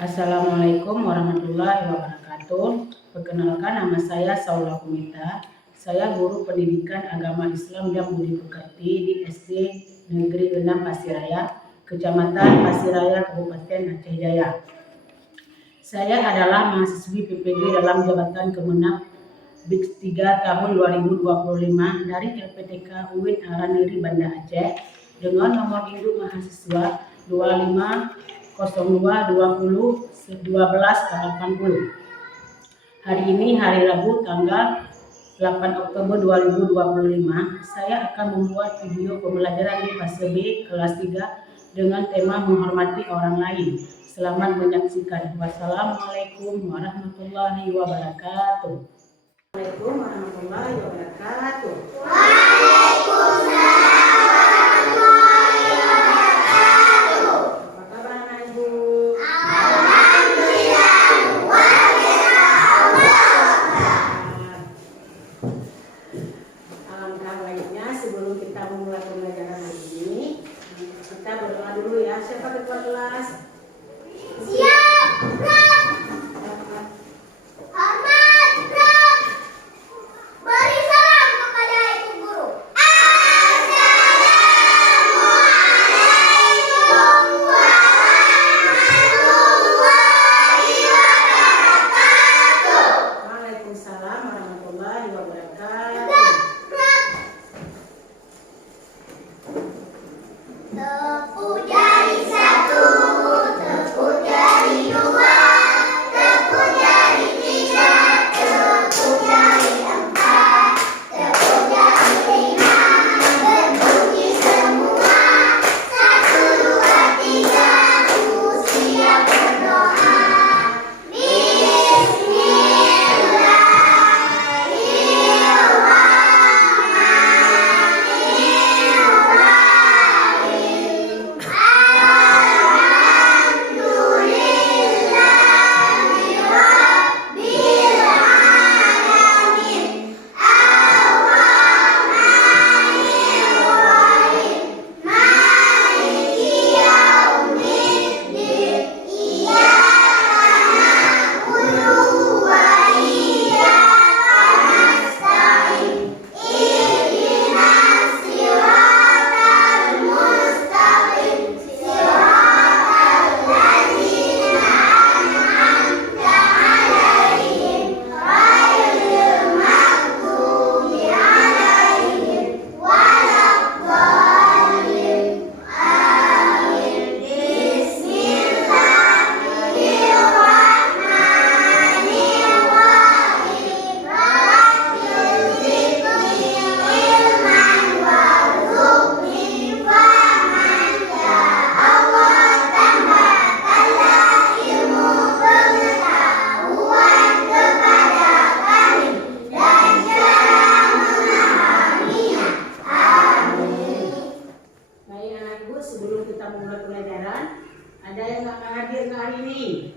Assalamualaikum warahmatullahi wabarakatuh. Perkenalkan, nama saya Saula Kumita. Saya guru pendidikan agama Islam dan Budi Pekerti di SD Negeri 6 Pasiraya, Kecamatan Pasiraya, Kabupaten Aceh Jaya. Saya adalah mahasiswi PPG dalam jabatan Kemenang BIK 3 tahun 2025 dari LPTK UIN Araniri Banda Aceh dengan nomor induk mahasiswa 2502201280. Hari ini hari Rabu tanggal 8 Oktober 2025, saya akan membuat video pembelajaran di fase B kelas 3 dengan tema menghormati orang lain. Selamat menyaksikan. Wassalamualaikum warahmatullahi wabarakatuh. Assalamualaikum warahmatullahi wabarakatuh. Waalaikumsalam warahmatullahi wabarakatuh. Apa kabar anak ibu? Alhamdulillah, luar biasa. Alangkah baiknya sebelum kita memulai pembelajaran hari ini, kita berdoa dulu ya. Siapa ketua kelas? Siap, Prof. Hormat, Prof. Beri salam kepada Ibu Guru. Assalamualaikum warahmatullahi wabarakatuh. Waalaikumsalam warahmatullahi wabarakatuh. Prof. Tepuk jari satu, tepuk jari dua, tepuk jari tiga, tepuk jari empat, tepuk jari lima, berbunyi semua. 1, 2, 3, aku siap berdoa. Baik anak ibu, sebelum kita memulai pelajaran, ada yang nggak hadir ke hari ini?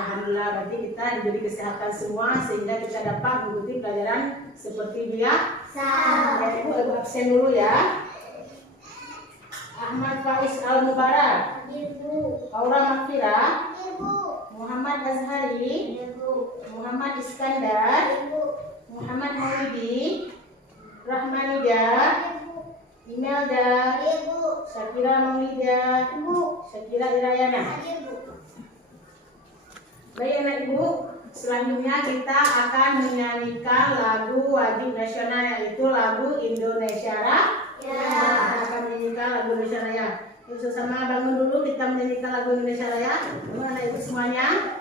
Alhamdulillah, berarti kita diberi kesehatan semua sehingga kita dapat mengikuti pelajaran seperti biasa. Ibu absen dulu ya. Ahmad Faiz Al Mubarak, Ibu, Aura Makfira, Ibu, Muhammad Azhari, Ibu, Muhammad Iskandar, Ibu, Muhammad Maulidi, Rahmanida, Imelda, Ibu, Syakira Maulida, Ibu, Syakira Irayana. Ibu. Baik anak ibu, selanjutnya kita akan menyanyikan lagu wajib nasional, yaitu lagu Indonesia Raya. Kita akan menyanyikan lagu Indonesia Raya. Yuk sama bangun dulu, kita menyanyikan lagu Indonesia Raya. Bangun anak ibu semuanya.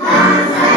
Bangsa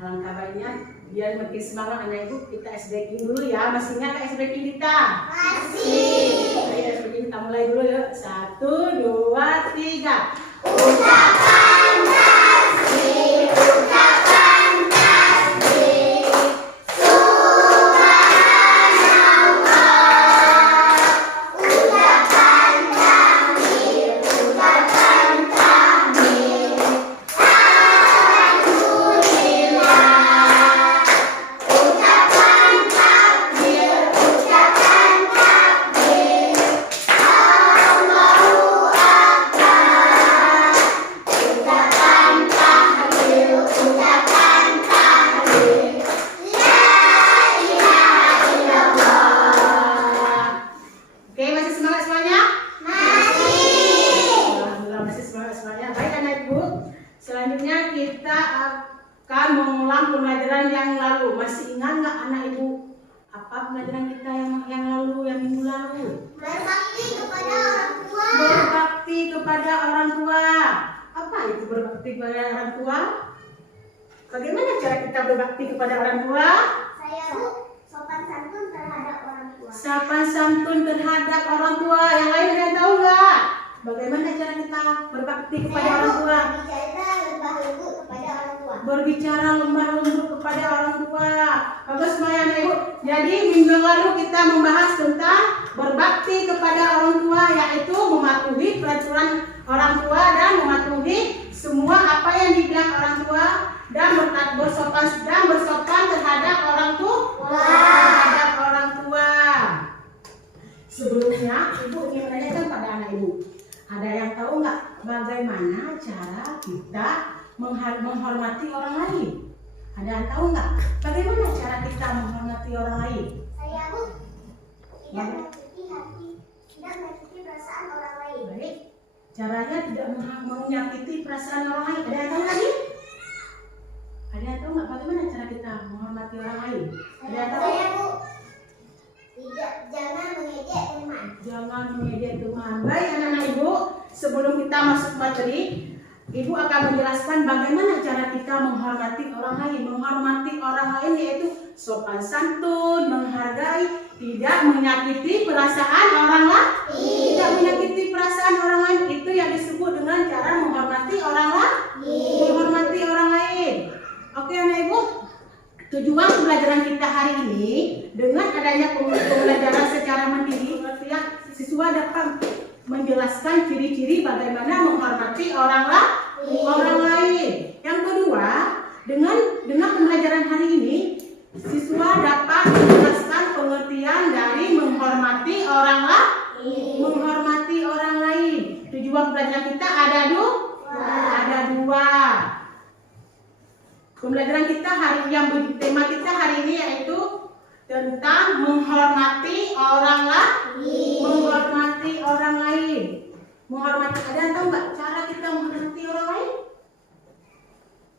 Alangkah baiknya biar makin semangat anak ibu kita SBQ dulu ya. Masih ingat ke SBQ kita? Masih. Ayo SBQ kita mulai dulu yuk. 1, 2, 3. Ucapan tasbih, ucapan tasbih. Subhanallah. Ucapan takbir, ucapan takbir. Alhamdulillah. Ucapan takbir, ucapan takbir. Allahu Akbar. Ucapan takbir, ucapan takbir. La ilaha illallah. Oke, masih semangat semuanya? Masih. Alhamdulillah masih semangat semuanya. Baik anak ibu, selanjutnya kita akan mengulang pembelajaran yang lalu. Masih ingat nggak anak ibu apa pembelajaran kita yang lalu, yang minggu lalu? Berbakti kepada orang tua. Berbakti kepada orang tua. Apa itu berbakti kepada orang tua? Bagaimana cara kita berbakti kepada orang tua? Saya Bu, sopan santun terhadap orang tua. Sopan santun terhadap orang tua. Yang lain ada yang tahu nggak? Bagaimana cara kita berbakti kepada Saya orang Bu, tua? berbicara lembah lembut kepada orang tua. Berbicara lemah lembut kepada orang tua. Bagus semuanya anak ibu. Jadi minggu lalu kita membahas tentang berbakti kepada orang tua, yaitu mematuhi peraturan orang tua dan mematuhi semua apa yang dibilang orang tua dan bersopan terhadap orang tua. Terhadap orang tua. Sebelumnya ibu ingin menanyakan pada anak ibu, ada yang tahu nggak bagaimana cara kita menghormati orang lain? Ada yang tahu nggak bagaimana cara kita menghormati orang lain? Saya Bu, tidak menyakiti hati, tidak menyakiti perasaan orang lain. Baik, caranya tidak menyakiti perasaan orang lain. Ada yang tahu lagi? Ada yang tahu nggak bagaimana cara kita menghormati orang lain? Ada yang tahu? Saya Bu, jangan mengejek teman. Jangan mengejek teman. Baik anak-anak ibu, sebelum kita masuk materi, ibu akan menjelaskan bagaimana cara kita menghormati orang lain. Menghormati orang lain yaitu sopan santun, menghargai, tidak menyakiti perasaan orang lain. Tidak menyakiti perasaan orang lain, itu yang disebut dengan cara menghormati orang lain. Menghormati orang lain. Oke anak ibu, tujuan pembelajaran kita hari ini dengan adanya pembelajaran secara mandiri, artinya siswa dapat menjelaskan ciri-ciri bagaimana menghormati orang lain. Yang kedua, dengan pembelajaran hari ini, siswa dapat menjelaskan pengertian dari menghormati orang lain. Tujuan pembelajaran kita ada dua. Pembelajaran kita tema kita hari ini yaitu tentang menghormati orang lain. Menghormati orang lain. Ada yang tahu nggak cara kita menghormati orang lain?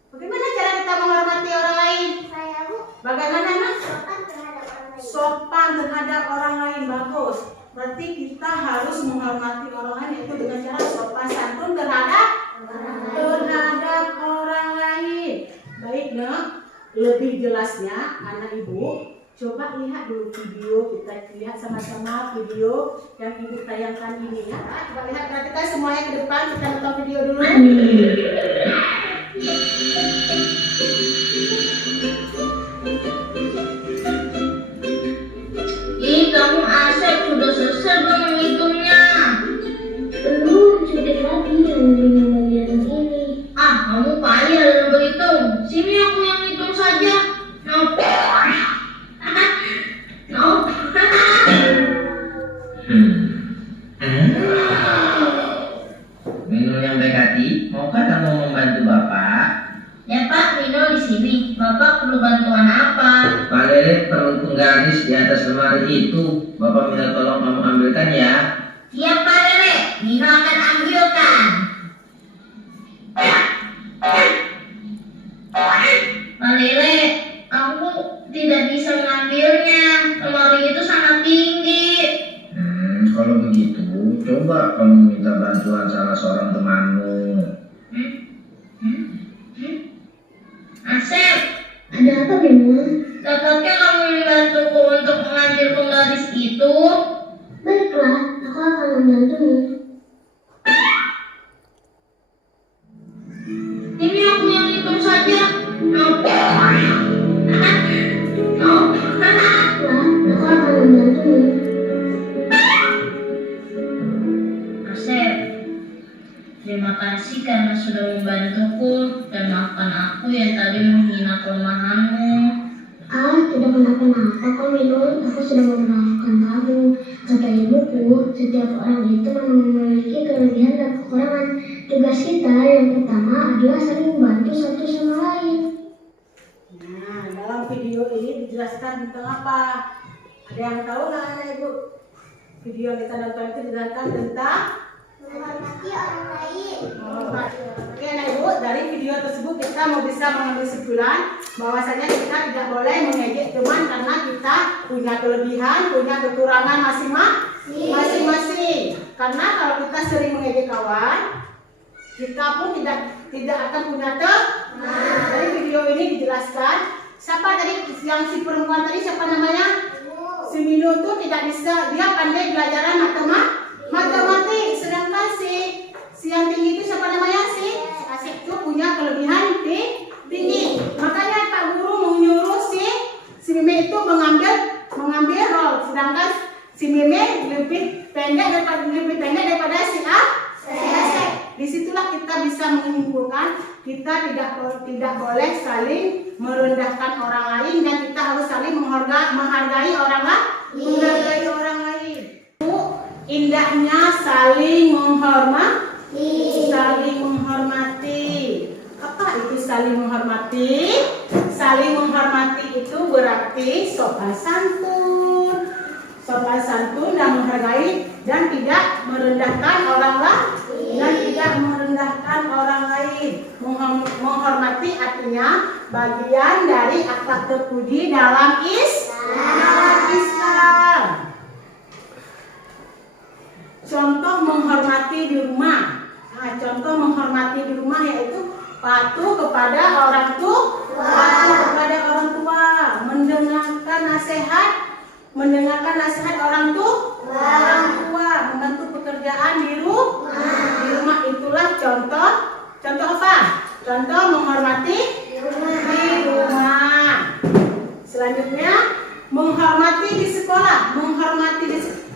Bagaimana cara kita menghormati orang lain? Saya Bu, Bagaimana mas? sopan terhadap orang lain. Sopan terhadap orang lain, bagus. Berarti kita harus menghormati orang lain yaitu dengan cara sopan santun terhadap orang lain. Baik nak, lebih jelasnya anak ibu coba lihat dulu video, kita lihat sama-sama video yang ibu tayangkan ini ya. Coba lihat, perhatikan semuanya ke depan, kita nonton video dulu. Ih, kamu Asep sudah selesai belum menghitungnya? Belum, sudah lagi yang bagian ini. Ah, kamu payah dalam berhitung. Sini aku yang hitung saja. Nope. Nope. Minul yang baik hati, maukah kamu membantu Bapak? Ya Pak, Mino di sini. Bapak perlu bantuan apa? Pak Lele perlu penggaris di atas lemari itu. Bapak minta tolong kamu ambilkan ya. Siap Pak Lele, Mino akan ambilkan. Pak Lele, aku tidak bisa mengambilnya. Lemari itu sangat tinggi. Kalau begitu, coba kamu minta bantuan salah seorang temanmu. Asep, Ada apa, Bimo? Dapatkah kamu membantuku untuk mengambil penggaris itu? Baiklah, aku akan membantumu. Ini aku yang hitung saja. Baiklah, aku akan membantumu. Asep, terima kasih karena sudah membantuku dan maafkan aku yang tadi menghina kelemahanmu. Tidak kenapa-napa kok, Milo. Aku sudah memaafkan kamu. Kata ibuku, setiap orang itu memiliki kelebihan dan kekurangan. Tugas kita yang utama adalah saling membantu satu sama lain. Nah, dalam video ini dijelaskan tentang apa? Ada yang tahu nggak anak ibu? Video yang kita nonton itu dijelaskan tentang menghormati orang lain. Oke anak ibu, dari video tersebut kita mau bisa mengambil kesimpulan bahwasanya kita tidak boleh mengejek teman karena kita punya kelebihan, punya kekurangan masing-masing. Karena kalau kita sering mengejek kawan, kita pun tidak akan punya teman. Dari video ini dijelaskan siapa tadi yang si perempuan tadi, siapa namanya? Si Milo itu tidak bisa, dia pandai belajaran matematik, sedangkan si yang tinggi itu siapa namanya? Si Asep itu punya kelebihan tinggi. Makanya Pak Guru menyuruh si Mime itu mengambil rol, sedangkan si Mime lebih pendek daripada si Asep. Disitulah kita bisa menyimpulkan kita tidak boleh saling merendahkan orang lain dan kita harus saling menghargai orang lain. Indahnya saling menghormati. Apa itu saling menghormati? Saling menghormati itu berarti sopan santun dan menghargai dan tidak merendahkan orang lain. Menghormati artinya bagian dari akhlak terpuji dalam Islam. Contoh menghormati di rumah. Nah, contoh menghormati di rumah yaitu patuh kepada orang tua, mendengarkan nasihat orang tua, membantu pekerjaan di rumah. Itulah contoh apa? Contoh menghormati di rumah. Selanjutnya menghormati di sekolah.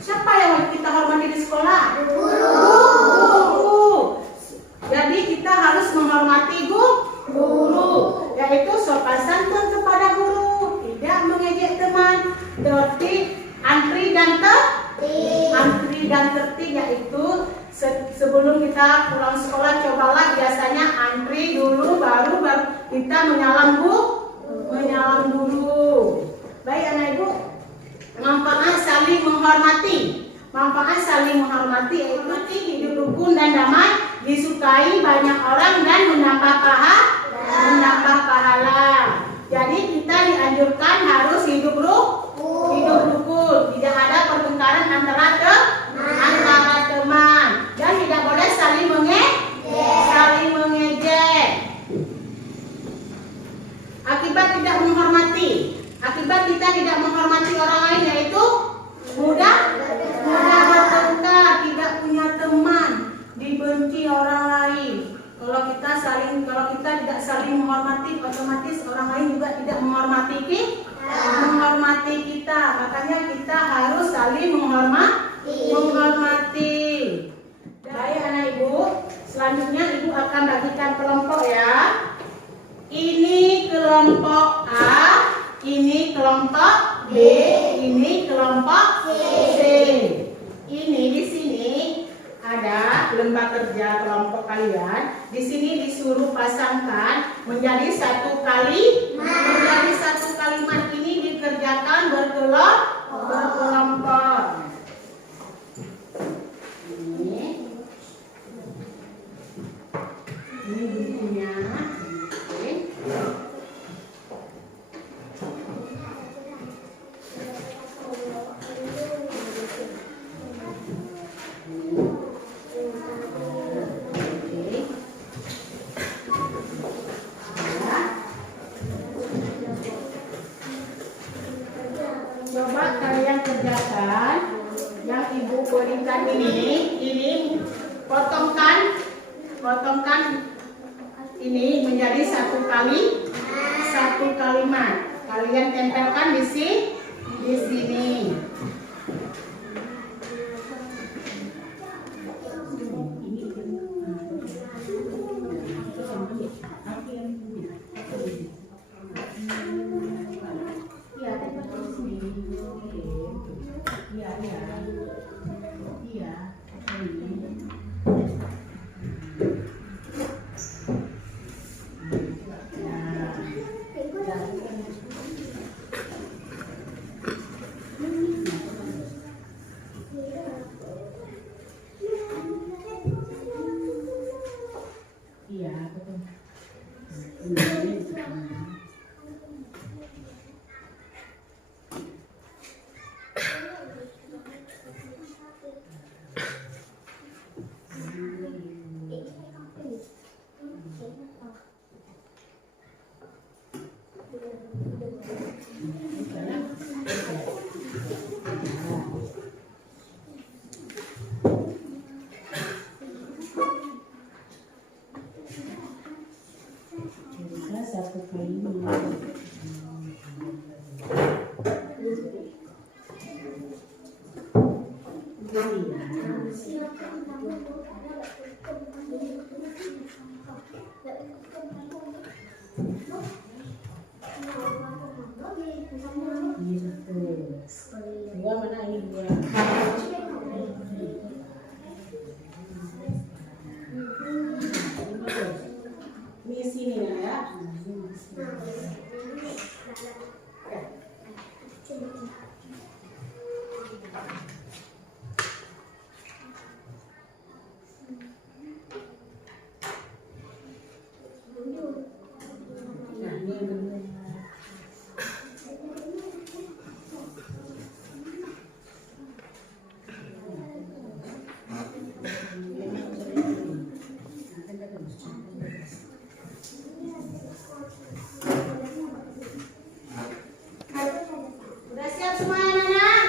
Siapa yang kita hormati di sekolah? Guru. Jadi kita harus menghormati guru, yaitu sopan santun kepada guru, tidak mengejek teman. Tertib, antri dan tertib yaitu sebelum kita pulang sekolah cobalah biasanya antri dulu baru kita menyalam guru. Baik anak ibu, manfaat saling menghormati yaitu hidup rukun dan damai, disukai banyak orang dan menambah pahala. Jadi kita dianjurkan harus hidup rukun, tidak ada pertengkaran antara teman dan tidak boleh saling mengejek. Akibat kita tidak menghormati orang lain yaitu mudah bertengkar, tidak punya teman, dibenci orang lain. Kalau kita tidak saling menghormati, otomatis orang lain juga tidak menghormati kita. Makanya kita harus saling menghormati. Baik anak ibu, selanjutnya ibu akan bagikan kelompok ya. Ini kelompok A, ini kelompok B, ini kelompok C. Ini di sini ada lembar kerja kelompok kalian. Di sini disuruh pasangkan menjadi satu kalimat. Ini dikerjakan berkelompok. Ini bukunya. Coba kalian kerjakan yang ibu berikan ini potongkan ini menjadi satu kalimat. Kalian tempelkan di sini. Satu kalimat. Dua mana ini dua? Ini sini ya. Sudah siap semuanya, anak?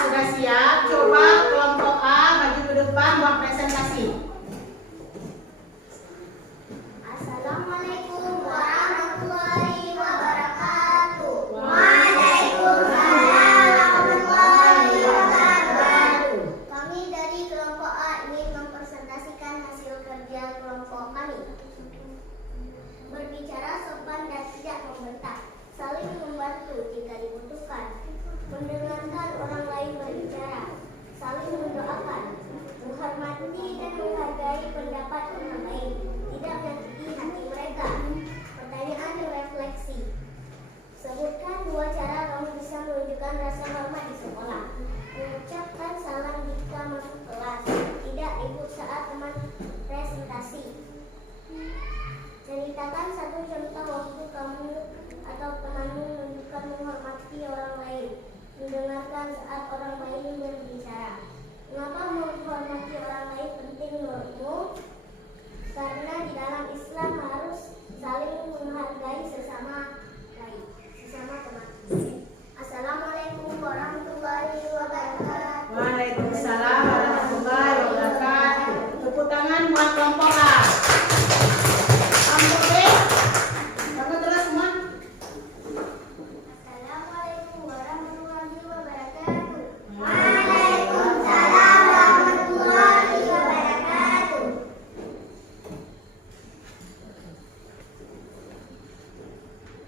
Sudah siap. Coba kelompok A maju ke depan buat presentasi. Assalamualaikum warahmatullahi wabarakatuh. Waalaikumsalam warahmatullahi wabarakatuh. Kami dari kelompok A ingin mempresentasikan hasil kerja kelompok kami. Berbicara sopan dan tidak membentak, saling membantu jika dibutuhkan, mendengarkan orang lain berbicara, saling mendoakan, menghormati dan menghargai pendapat orang lain, tidak menyakiti hati mereka. Pertanyaan refleksi. Sebutkan 2 cara kamu bisa menunjukkan rasa hormat di sekolah. Mengucapkan salam jika masuk kelas, tidak ikut saat teman presentasi. Ceritakan 1 contoh waktu kamu atau temanmu menunjukkan menghormati orang lain. Mendengarkan saat orang lain berbicara. Mengapa menghormati orang lain penting menurutmu? Karena di dalam Islam harus saling menghargai sesama teman. Assalamualaikum warahmatullahi wabarakatuh. Waalaikumsalam warahmatullahi wabarakatuh. Tepuk tangan buat kelompok A. Kelompok B. Kamu terus semua. Assalamualaikum warahmatullahi wabarakatuh. Waalaikumsalam warahmatullahi wabarakatuh.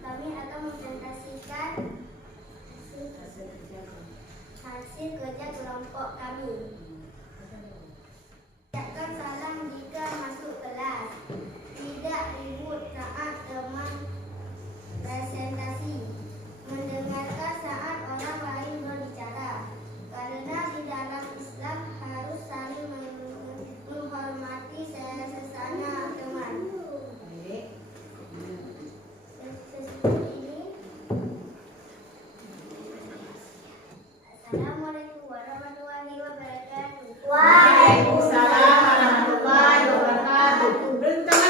Kami akan mempresentasikan hasil kerja kelompok kami. Ucapkan salam jika masuk kelas. Tidak ribut saat teman presentasi. Mendengarkan saat orang lain berbicara. Karena di dalam Islam harus saling menghormati sesama teman. Assalamualaikum warahmatullahi wabarakatuh. Waalaikumsalam warahmatullahi wabarakatuh. Beri tangan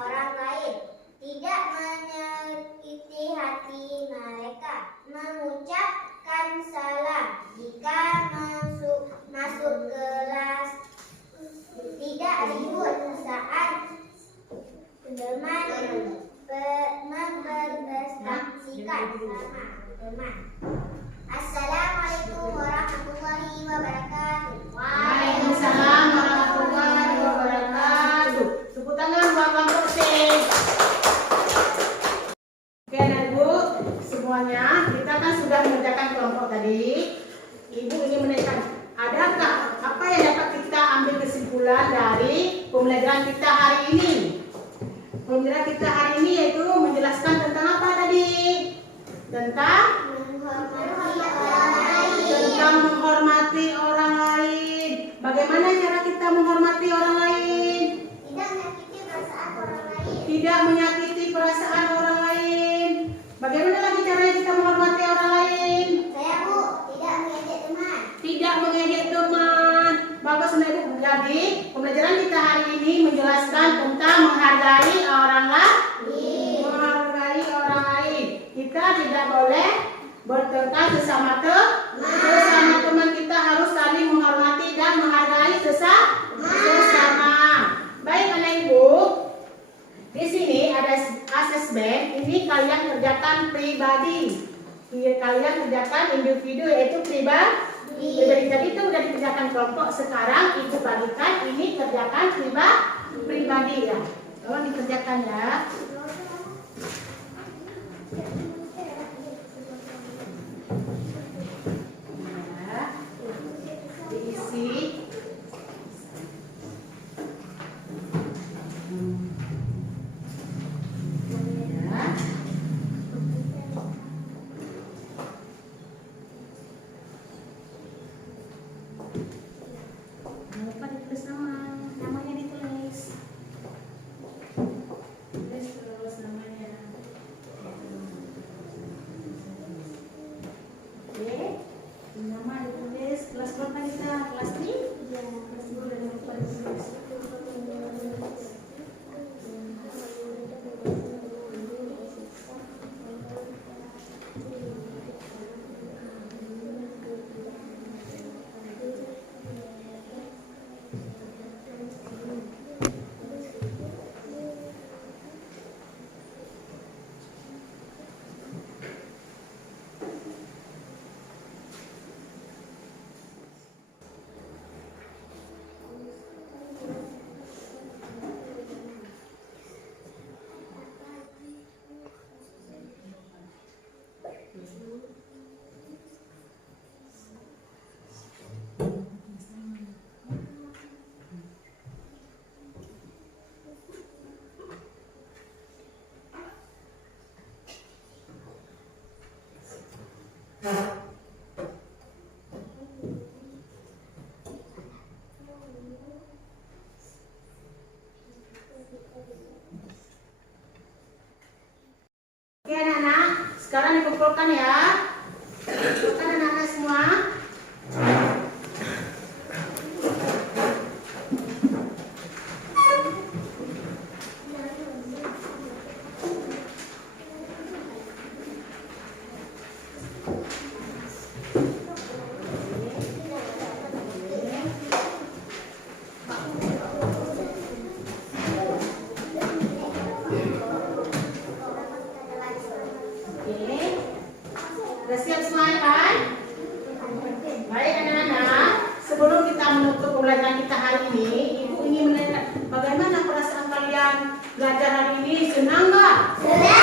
orang lain, tidak menyakiti hati mereka, mengucapkan salam jika masuk kelas, tidak ribut saat teman mempresentasikan sama teman. Assalamualaikum warahmatullahi wabarakatuh. Waalaikumsalam warahmatullahi wabarakatuh. Tepuk tangan buat kelompok C. Oke anak ibu semuanya, kita kan sudah mengerjakan kelompok tadi. Ibu ingin menanyakan, adakah apa yang dapat kita ambil kesimpulan dari pembelajaran kita hari ini? Pembelajaran kita hari ini yaitu menjelaskan tentang apa tadi? Tentang menghormati orang lain. Bagaimana cara kita menghormati orang lain? Tidak menyakiti perasaan orang lain. Bagaimana lagi caranya kita menghormati orang lain? Saya Bu, tidak mengejek teman. Tidak mengejek teman. Bagus anak ibu. Jadi pembelajaran kita hari ini menjelaskan tentang menghargai orang lain. Menghargai orang lain. Kita tidak boleh bertengkar sesama teman, kita harus saling menghormati dan menghargai sesama. Baik anak ibu, di sini ada asesmen. Ini kalian kerjakan pribadi. Kalian kerjakan individu yaitu pribadi. Jadi itu sudah dikerjakan kelompok. Sekarang ibu bagikan ini kerjakan pribadi ya. Tolong dikerjakan ya. Diisi. Jangan lupa ditulis namanya ditulis. Tulis terus namanya. Oke, nama ditulis. Kelas berapa kita? Kelas 3? Iya, kelas 2 dan lupa ditulis. Oke anak-anak, sekarang dikumpulkan ya. Kumpulkan anak-anak semua. Sudah siap semua kan? Baik anak-anak, sebelum kita menutup pembelajaran kita hari ini, ibu ingin menanyakan bagaimana perasaan kalian belajar hari ini? Senang nggak? Senang.